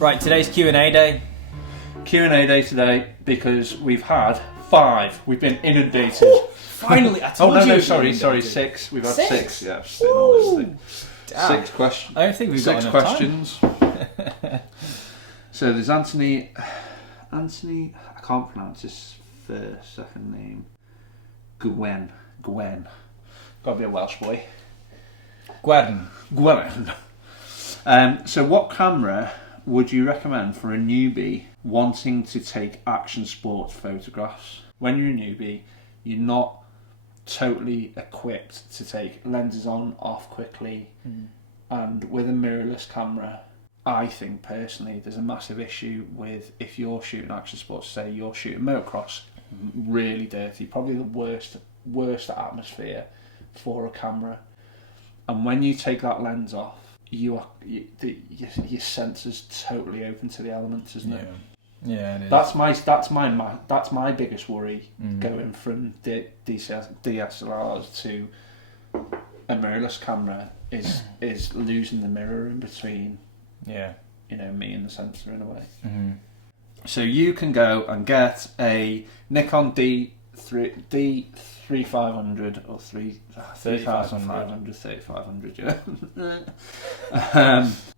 Right, today's Q&A day. Q&A day today because we've had 5. We've been inundated. Finally, I told you. Sorry, 6. We've had 6. Yeah, sitting Woo! on this thing. 6 questions. I don't think we've got 6 enough questions. So there's Anthony. I can't pronounce his second name. Gwen. Got to be a Welsh boy. Gwern. So what camera would you recommend for a newbie wanting to take action sports photographs? When you're a newbie, you're not totally equipped to take lenses on, off quickly, and with a mirrorless camera, I think personally there's a massive issue with if you're shooting action sports, say you're shooting motocross, really dirty, probably the worst atmosphere for a camera, and when you take that lens off, your sensor's totally open to the elements, isn't it? Yeah, it is. That's my biggest worry going from DSLRs to a mirrorless camera is losing the mirror in between. Yeah, me and the sensor in a way. Mm-hmm. So you can go and get a Nikon D3500 or 3500, yeah.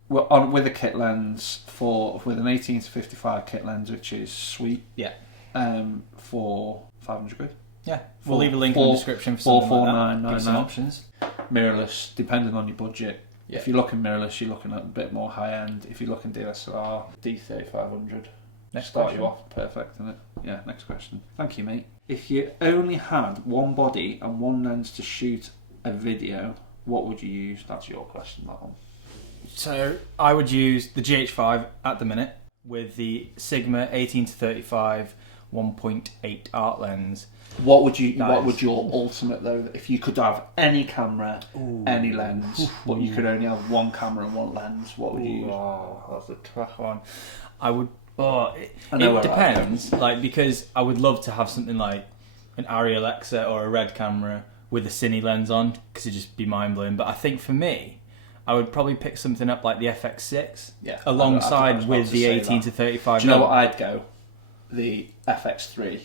With a kit lens with an 18-55 kit lens, which is sweet. Yeah. For 500 quid. Yeah. We'll leave a link in the description for something like that. Give some options. Mirrorless, depending on your budget. Yeah. If you're looking mirrorless, you're looking at a bit more high end. If you're looking DSLR, D3500. Start you off perfect, isn't it? Yeah, next question. Thank you, mate. If you only had one body and one lens to shoot a video, what would you use? That's your question, that one. So I would use the GH5 at the minute with the Sigma 18-35 1.8 art lens. What would your ultimate though? If you could have any camera, any lens, but you could only have one camera and one lens, what would you use? Oh, that's a tough one. I would. It depends. Because I would love to have something like an Arri Alexa or a Red camera with a cine lens on, because it'd just be mind blowing. But I think for me, I would probably pick something up like the FX6, alongside with the 18-35. Do you know what I'd go? The FX3.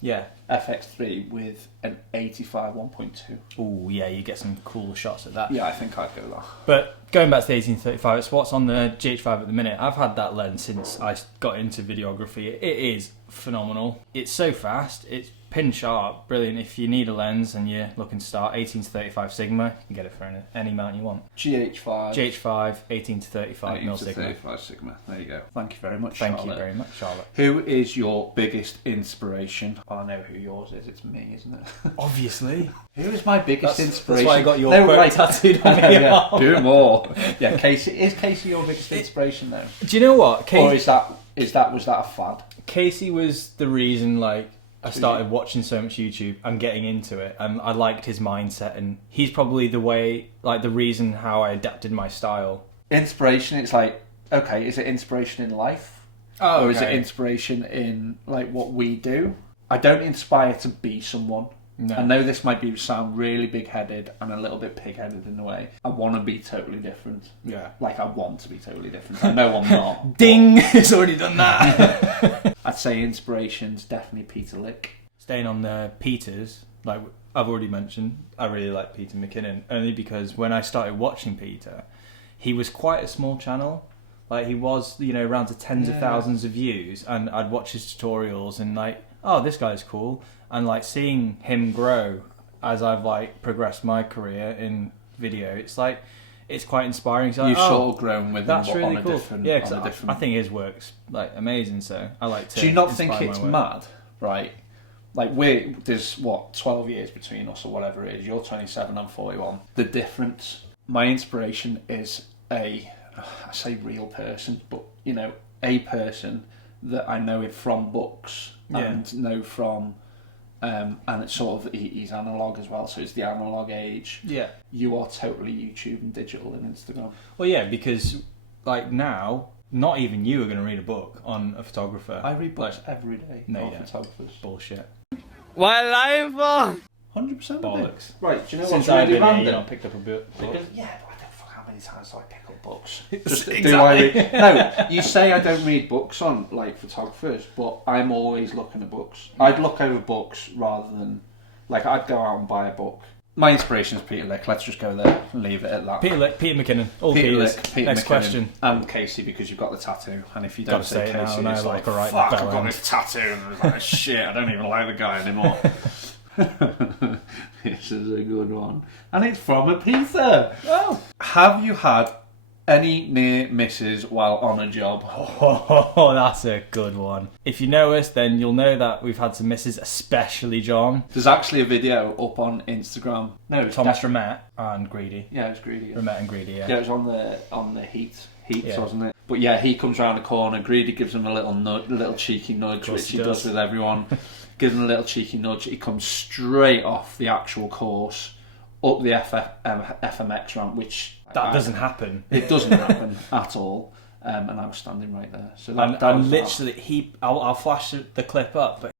Yeah. FX3 with an 85 1.2. Oh yeah, you get some cool shots at that. Yeah, I think I'd go that. But going back to the 18-35, it's what's on the GH5 at the minute. I've had that lens since I got into videography. It is phenomenal. It's so fast. It's pin sharp, brilliant. If you need a lens and you're looking to start 18-35 Sigma, you can get it for any mount you want. GH5 18-35 mil Sigma. 35 Sigma. There you go. Thank you very much, Thank Charlotte. you very much, Charlotte. Who is your biggest inspiration? Well, I know who yours is. It's me, isn't it? Obviously. Who is my biggest inspiration? That's why I got your quote tattooed on me. Yeah, do more. Yeah, Casey. Is Casey your biggest inspiration though? Do you know what? Or was that a fad? Casey was the reason I started watching so much YouTube and getting into it, and I liked his mindset, and he's probably the reason how I adapted my style. Inspiration, it's okay, is it inspiration in life? Or is it inspiration in what we do? I don't inspire to be someone. No. I know this might sound really big-headed and a little bit pig-headed in a way. I want to be totally different. Yeah. I want to be totally different. I know I'm not. Ding! It's already done that. I'd say inspiration's definitely Peter Lick. Staying on the Peters, I've already mentioned, I really like Peter McKinnon, only because when I started watching Peter, he was quite a small channel. He was, around to tens of thousands of views, and I'd watch his tutorials and this guy's cool. And seeing him grow as I've progressed my career in video, it's quite inspiring. So you've sort of grown with him. That's really on cool. Different, yeah, because I think his work's amazing. So I like to. Do you not think it's mad, right? There's 12 years between us or whatever it is. You're 27, I'm 41. The difference. My inspiration is I say real person, but a person that I know it from books and know from. And it's sort of, he's analog as well, so it's the analog age. Yeah. You are totally YouTube and digital and Instagram. Well, yeah, because now, not even you are going to read a book on a photographer. I read books every day. No, photographers. Bullshit. What lying for? 100% bollocks. Right, do you know Since what's really I've been random? I picked up a book. Because, but I don't fuck how many times do I pick up books? Just do I read? No, you say I don't read books on like photographers, but I'm always looking at books. I'd look over books rather than like I'd go out and buy a book. My inspiration is Peter Lick. Let's just go there and leave it at that. Peter Lick, Peter McKinnon. All Peter Peters. Lick, Peter Next McKinnon, question. and Casey, because you've got the tattoo. And if you don't Gotta say say it Casey, now, it's no, like, like a right fuck, bell I've got end. this tattoo. And it's like, shit, I don't even like the guy anymore. This is a good one. And it's from a Peter. Oh. Have you had any near misses while on a job? Oh, that's a good one. If you know us, then you'll know that we've had some misses, especially John. There's actually a video up on Instagram. No, it's Thomas Ramette and Greedy. Yeah, it was Greedy. Yeah. Ramette and Greedy, yeah. Yeah, it was on the Heats, Yeah. wasn't it? But yeah, he comes around the corner. Greedy gives him a little cheeky nudge, which he does with everyone. Gives him a little cheeky nudge. He comes straight off the actual course up the FMX ramp, which That doesn't happen. It doesn't happen at all. And I was standing right there. So that And was literally, I'll flash the clip up, but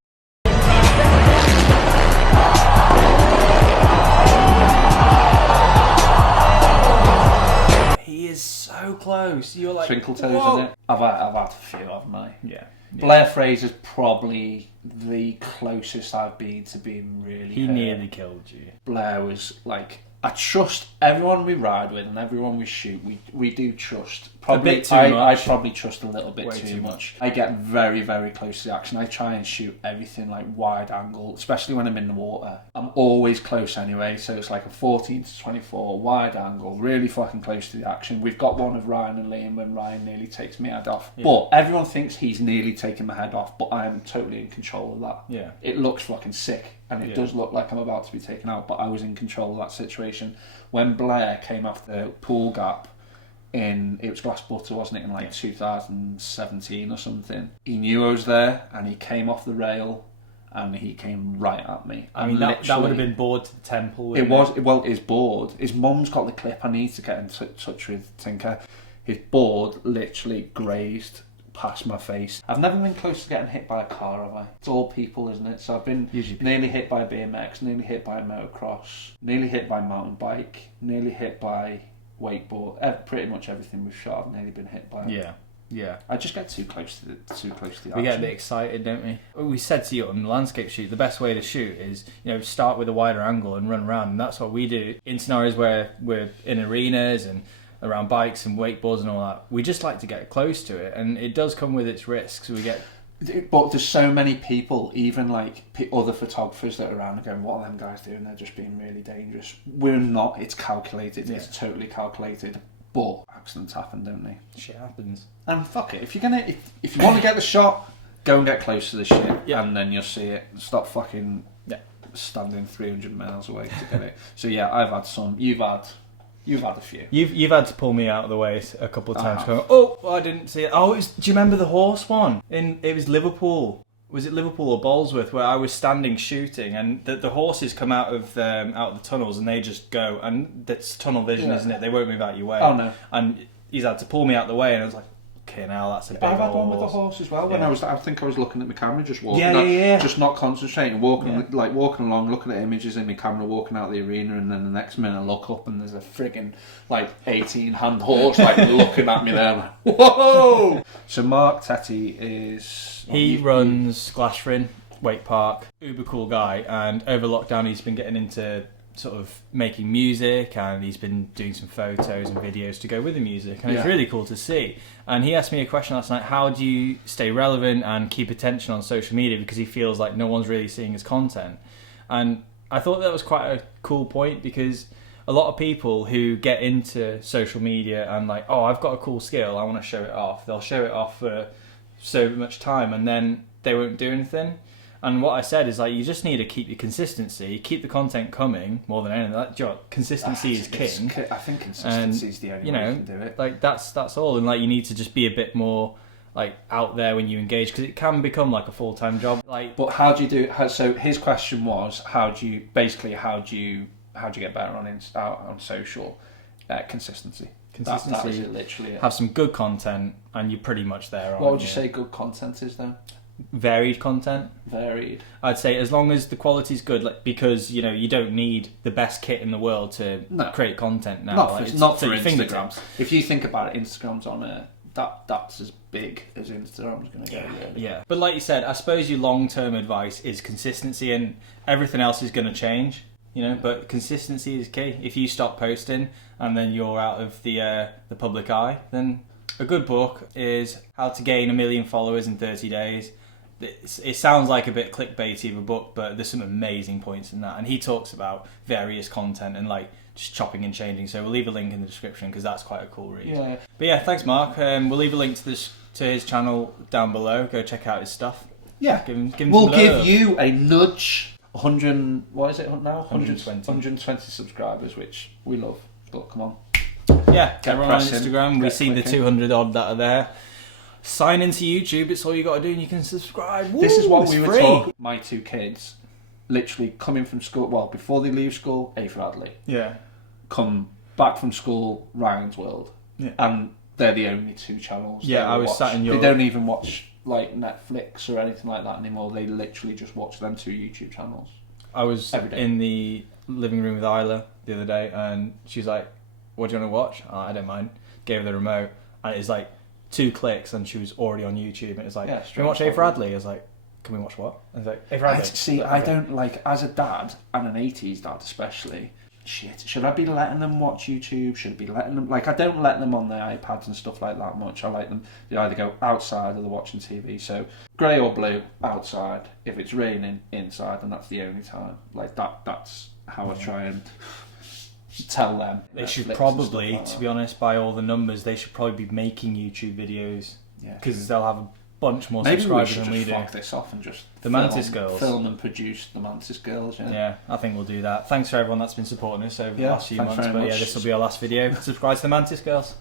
he is so close. You're like, Twinkle toes, whoa. isn't it? I've had a few, haven't I? Yeah. Blair Fraser's probably the closest I've been to being really He hurt. nearly killed you. Blair was like, I trust everyone we ride with and everyone we shoot. We do trust. Probably, a bit too I much. probably trust a little bit Way too too much. much. I get very, very close to the action. I try and shoot everything like wide angle, especially when I'm in the water. I'm always close anyway, so it's like a 14 to 24 wide angle, really fucking close to the action. We've got one of Ryan and Liam when Ryan nearly takes my head off. Yeah. But everyone thinks he's nearly taking my head off, but I'm totally in control of that. Yeah. It looks fucking sick, and it Yeah. does look like I'm about to be taken out, but I was in control of that situation. When Blair came off the pool gap it was Glass Butter, wasn't it, in like 2017 or something, he knew I was there, and he came off the rail, and he came right at me. I mean, that would have been bored to the temple. It was, well, his board, his mum's got the clip. I need to get in touch with Tinker. His board literally grazed past my face. I've never been close to getting hit by a car, have I? It's all people, isn't it? So I've been nearly hit by a BMX, nearly hit by a motocross, nearly hit by a mountain bike, nearly hit by wakeboard. Pretty much everything we've shot, I've nearly been hit by. Yeah. I just get too close to the action. We get a bit excited, don't we? We said to you on the landscape shoot, the best way to shoot is, start with a wider angle and run around, and that's what we do in scenarios where we're in arenas and around bikes and wakeboards and all that. We just like to get close to it, and it does come with its risks. But there's so many people, even like other photographers that are around and going, what are them guys doing? They're just being really dangerous. We're not. It's calculated. Yeah. It's totally calculated. But accidents happen, don't they? Shit happens. And fuck it. If you want to get the shot, go and get close to the shit, and then you'll see it. Stop fucking standing 300 miles away to get it. So yeah, I've had some. You've had a few. You've had to pull me out of the way a couple of times. Going, oh, I didn't see it. Oh, do you remember the horse one? It was Liverpool. Was it Liverpool or Bolesworth, where I was standing shooting, and the horses come out of the tunnels and they just go, and that's tunnel vision, isn't it? They won't move out your way. Oh no! And he's had to pull me out the way, and I was like, okay, now that's a big I've had old one with a horse as well. When I think I was looking at my camera, just walking, just not concentrating, walking along, looking at images in my camera, walking out the arena, and then the next minute I look up and there's a friggin' 18-hand horse looking at me there. Like, whoa! So Mark Tetty is runs Glashfrin Wake Park, uber cool guy, and over lockdown he's been getting into sort of making music, and he's been doing some photos and videos to go with the music, and it's really cool to see. And he asked me a question last night: how do you stay relevant and keep attention on social media, because he feels like no one's really seeing his content? And I thought that was quite a cool point, because a lot of people who get into social media and like, oh, I've got a cool skill, I want to show it off, they'll show it off for so much time and then they won't do anything. And what I said is, like, you just need to keep your consistency, keep the content coming more than anything. That consistency is king. I think consistency is the only way you can do it. Like that's all, and like you need to just be a bit more like out there when you engage, because it can become like a full-time job. Like, but how do you do? So his question was, how do you get better on social? Consistency. That was it, literally. Have some good content, and you're pretty much there. What would you say good content is, though? varied content. Varied. I'd say as long as the quality's good, like, because you don't need the best kit in the world to create content now. Not for Instagram. If you think about it, Instagram's on a that's as big as Instagram's going to go. Really. Yeah, but like you said, I suppose your long-term advice is consistency, and everything else is going to change. But consistency is key. If you stop posting and then you're out of the public eye, then a good book is How to Gain 1 Million Followers in 30 Days. It sounds like a bit clickbaity of a book, but there's some amazing points in that. And he talks about various content and like just chopping and changing. So we'll leave a link in the description because that's quite a cool read. Yeah. But yeah, thanks, Mark. We'll leave a link to his channel down below. Go check out his stuff. Yeah. Give him we'll some give love. You a nudge. 100. What is it now? 120 subscribers, which we love. But come on. Yeah, everyone on Instagram. We see the 200 odd that are there. Sign into YouTube. It's all you got to do, and you can subscribe. Woo, this is what we were free. talking. My 2 kids, literally coming from school. Well, before they leave school, A. Bradley. Yeah. Come back from school, Ryan's World. Yeah. And they're the only 2 channels. Yeah, I was sat in your. They don't even watch like Netflix or anything like that anymore. They literally just watch them 2 YouTube channels. I was in the living room with Isla the other day, and she's like, "What do you want to watch?" Oh, I don't mind. Gave her the remote, and it's like 2 clicks, and she was already on YouTube. And it was like, "Can we watch A. Bradley?" I was like, "Can we watch what?" I was like, "A. Bradley." I don't like, as a dad and an 80s dad especially. Shit, should I be letting them watch YouTube? Should I be letting them... Like, I don't let them on their iPads and stuff like that much. I like them... They either go outside or they're watching TV. So, grey or blue, outside. If it's raining, inside. And that's the only time. Like, that's how I try and tell them. They should probably, to be honest, by all the numbers, they should probably be making YouTube videos. Yeah. Because they'll have a bunch more subscribers than we do. Maybe we should just fuck this off and just Mantis Girls. Film and produce the Mantis Girls. Yeah, I think we'll do that. Thanks for everyone that's been supporting us over the last few months. But much. yeah, this will be our last video. Subscribe to the Mantis Girls.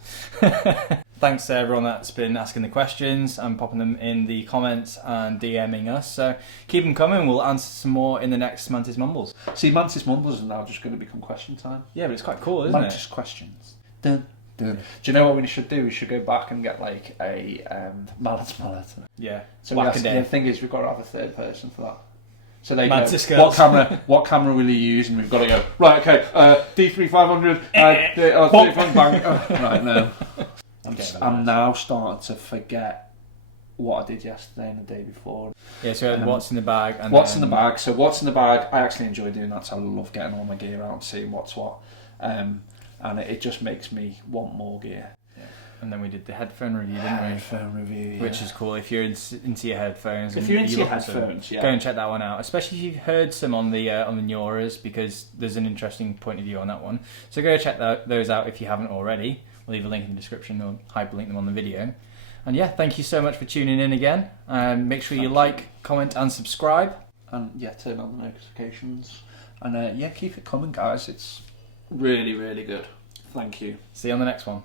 Thanks to everyone that's been asking the questions and popping them in the comments and DMing us. So keep them coming. We'll answer some more in the next Mantis Mumbles. See, Mantis Mumbles is now just going to become question time. Yeah, but it's quite cool, isn't Mantis questions. Dun. Do you know what we should do? We should go back and get like a mallet. Yeah. So the thing is, we've got to have a third person for that. So they Mantis go, Girls. what camera will you use? And we've got to go, right, okay, D3500, bang. Right, no. I'm now starting to forget what I did yesterday and the day before. Yeah, so what's in the bag. And what's in the bag. So what's in the bag, I actually enjoy doing that, so I love getting all my gear out and seeing what's what. And it just makes me want more gear. Yeah. And then we did the headphone review, didn't we? Headphone review, yeah. Which is cool if you're into your headphones. If you're into your headphones, go and check that one out. Especially if you've heard some on the Neuras, because there's an interesting point of view on that one. So go check those out if you haven't already. We'll leave a link in the description or hyperlink them on the video. And yeah, thank you so much for tuning in again. Make sure you like, comment, and subscribe. And yeah, turn on the notifications. And yeah, keep it coming, guys. It's really, really good. Thank you. See you on the next one.